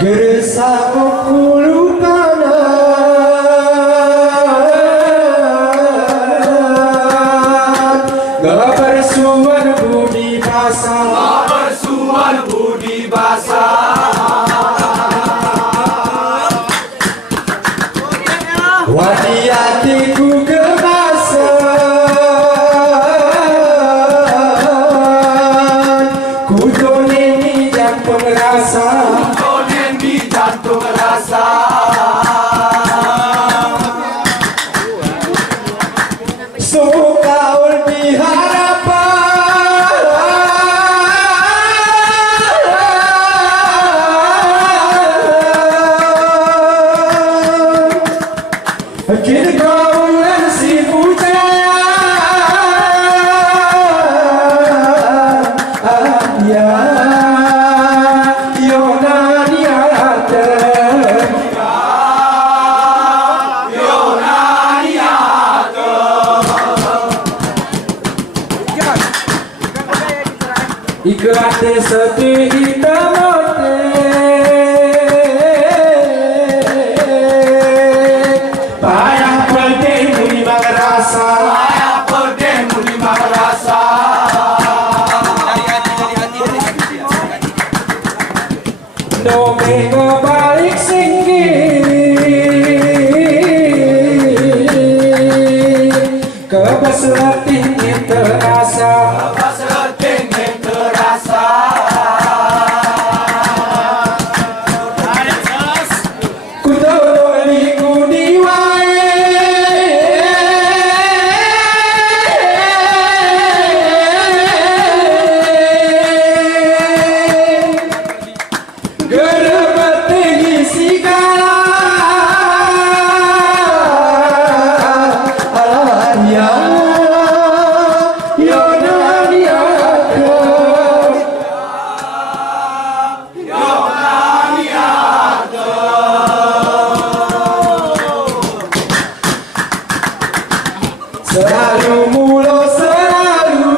Gersa okulu kanan Gabersuan budi basa Wadi hatiku kebasan Kutone ni jantung rasa Sukaul di harapan Kini kaulan si pujian Ya Yona niata Ikrate seti itamote Payah pede muni magrasa Domingo balik singgi Kebeslatin terasa Selalu mulo selalu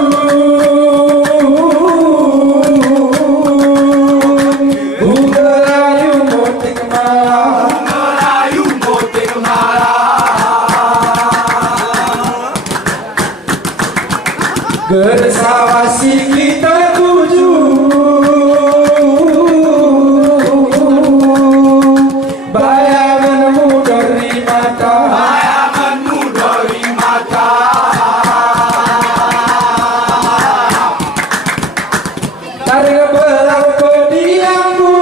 Bungelayu motik malam Gersawasi kita tuju Bayanganmu dari mata Tarik belang pediamku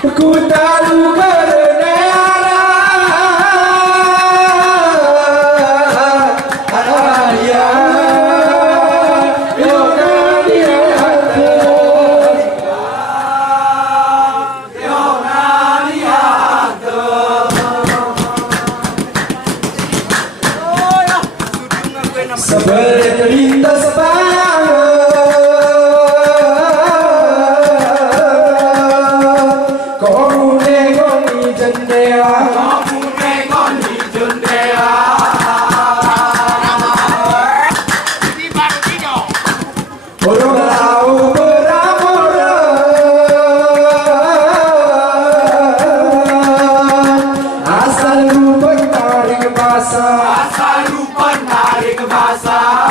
Ku tahu Sebelah terlintas banget Kau nengok di jendela Orang lau beramoran Asal lupa tarik basah